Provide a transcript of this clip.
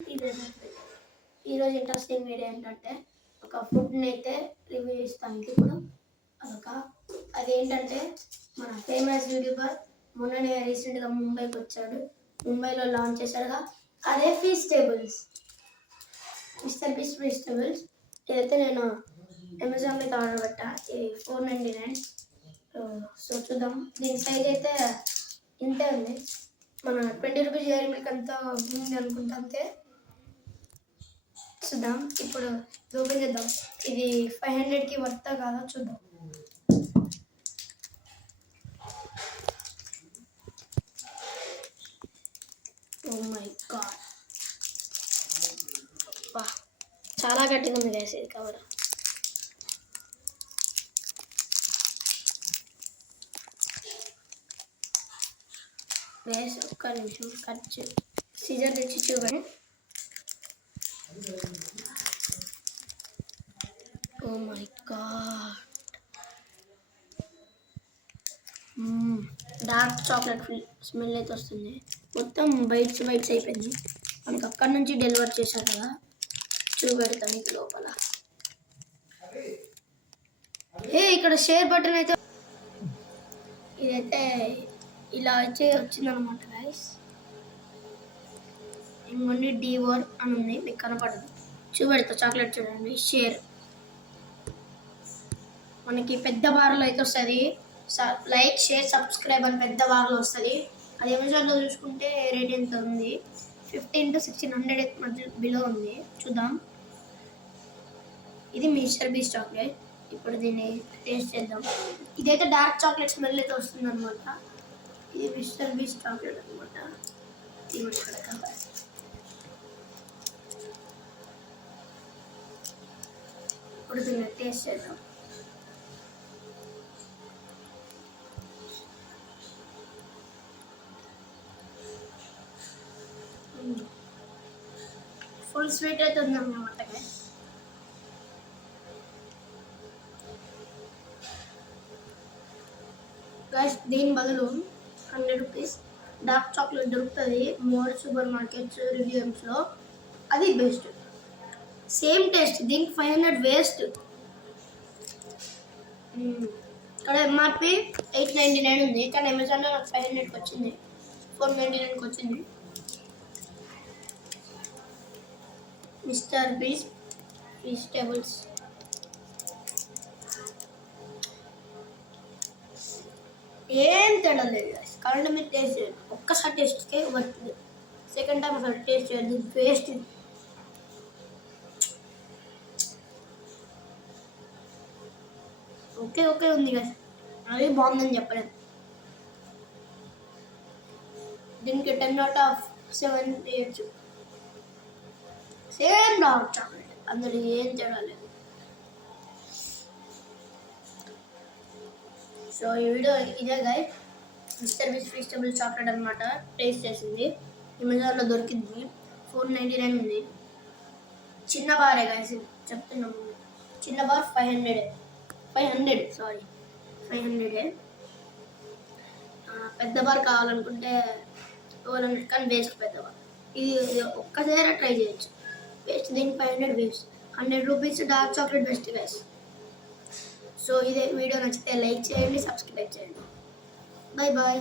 ఈరోజు interesting video ఏంటంటే ఒక ఫుడ్ని అయితే రివ్యూ ఇస్తాను ఇప్పుడు. అదేంటంటే మన ఫేమస్ యూట్యూబర్ మొన్ననే రీసెంట్గా ముంబైకి వచ్చాడు. ముంబైలో లాంచ్ చేశాడుగా, అదే ఫీస్టేబుల్స్, మిస్టర్ బీస్ట్ ఫీస్టేబుల్స్. ఇదైతే నేను అమెజాన్ మీద ఆర్డర్ పెట్టా. ఇది 499. సో చూద్దాం. దీని సైజ్ అయితే ఇంతే ఉంది. మన 20 రూపీస్ డైరీ మిల్క్ అంతా ఉంది అనుకుంటా, అంతే. చూద్దాం ఇప్పుడు ఓపెన్ చేద్దాం. ఇది 500కి వర్తా కాదా చూద్దాం. ఓ మై గాడ్, చాలా గట్టిగా ఉంది గైస్ ఇది కవర్. గైస్ ఒక్క నిమిషం కట్ సీజర్ తెచ్చి చూడండి. Oh my god, dark chocolate smell అయితే వస్తుంది. మొత్తం బైట్స్ అయిపోయింది. మనకి అక్కడి నుంచి డెలివర్ చేశారు కదా, చూపెడతాను ఇది లోపల. ఇక్కడ షేర్ బటన్ అయితే ఇదైతే ఇలా వచ్చి వచ్చిందనమాట గైస్. ఇంకొన్ని డీవోర్ అని ఉంది, మీకు కనపడదు. చూపెడతా చాక్లెట్ చూడండి. షేర్ మనకి పెద్ద బార్లో అయితే వస్తుంది. లైక్, షేర్, సబ్స్క్రైబ్ అని పెద్ద బార్లో వస్తుంది. అది అమెజాన్లో చూసుకుంటే రేట్ ఎంత ఉంది, 15 to 1600 మధ్య బిలో ఉంది. చూద్దాం. ఇది మిస్టర్ బీస్ట్ చాక్లెట్. ఇప్పుడు దీన్ని టేస్ట్ చేద్దాం. ఇదైతే డార్క్ చాక్లెట్ స్మెల్ అయితే వస్తుంది అనమాట. ఇది మిస్టర్ బీస్ట్ చాక్లెట్ అనమాట. ఇప్పుడు దీన్ని టేస్ట్ చేద్దాం. ఫుల్ స్వీట్ అయితే ఉందన్నమాట. గైస్ దీని బదులు 100 రూపీస్ డార్క్ చాక్లెట్ దొరుకుతుంది మోర్ సూపర్ మార్కెట్స్, రివ్యూమ్స్లో. అది బెస్ట్, సేమ్ టేస్ట్. దీనికి 500 వేస్ట్. ఇక్కడ ఎంఆర్పి 899 ఉంది, కానీ అమెజాన్లో నాకు 500కి వచ్చింది, 499కి వచ్చింది. Mister Beast Feastables. ఏం తేడా లేదు గైస్. కావాలంటే మీరు టేస్ట్ చేయండి. ఒక్కసారి టేస్ట్కే పడుతుంది, సెకండ్ టైం అసలు టేస్ట్ చేయండి. వేస్ట్. ఓకే ఉంది గైస్, అది బాగుందని చెప్పలేదు. దీనికి 10 out of 7 వేయచ్చు. సేమ్ డార్క్ చాక్లెట్, అందులో ఏం తేడా లేదు. సో ఈ వీడియో ఇదే గైస్, మిస్టర్ బీస్ట్ ఫీస్టేబుల్ చాక్లెట్ అనమాట. టేస్ట్ చేసింది, అమెజాన్లో దొరికింది. 499 ఉంది. చిన్న బారే గైస్ చెప్తున్నాము. చిన్న బార్ 500 పెద్ద బార్ కావాలనుకుంటే 1200, కానీ వేస్ట్ పెద్ద బార్. ఇది ఒక్కసారి ట్రై చేయొచ్చు. వేస్ట్, దీనికి 500 waste. 100 rupees dark chocolate best guys. So ఇదే వీడియో నచ్చితే లైక్ చేయండి, సబ్స్క్రైబ్ చేయండి. బాయ్.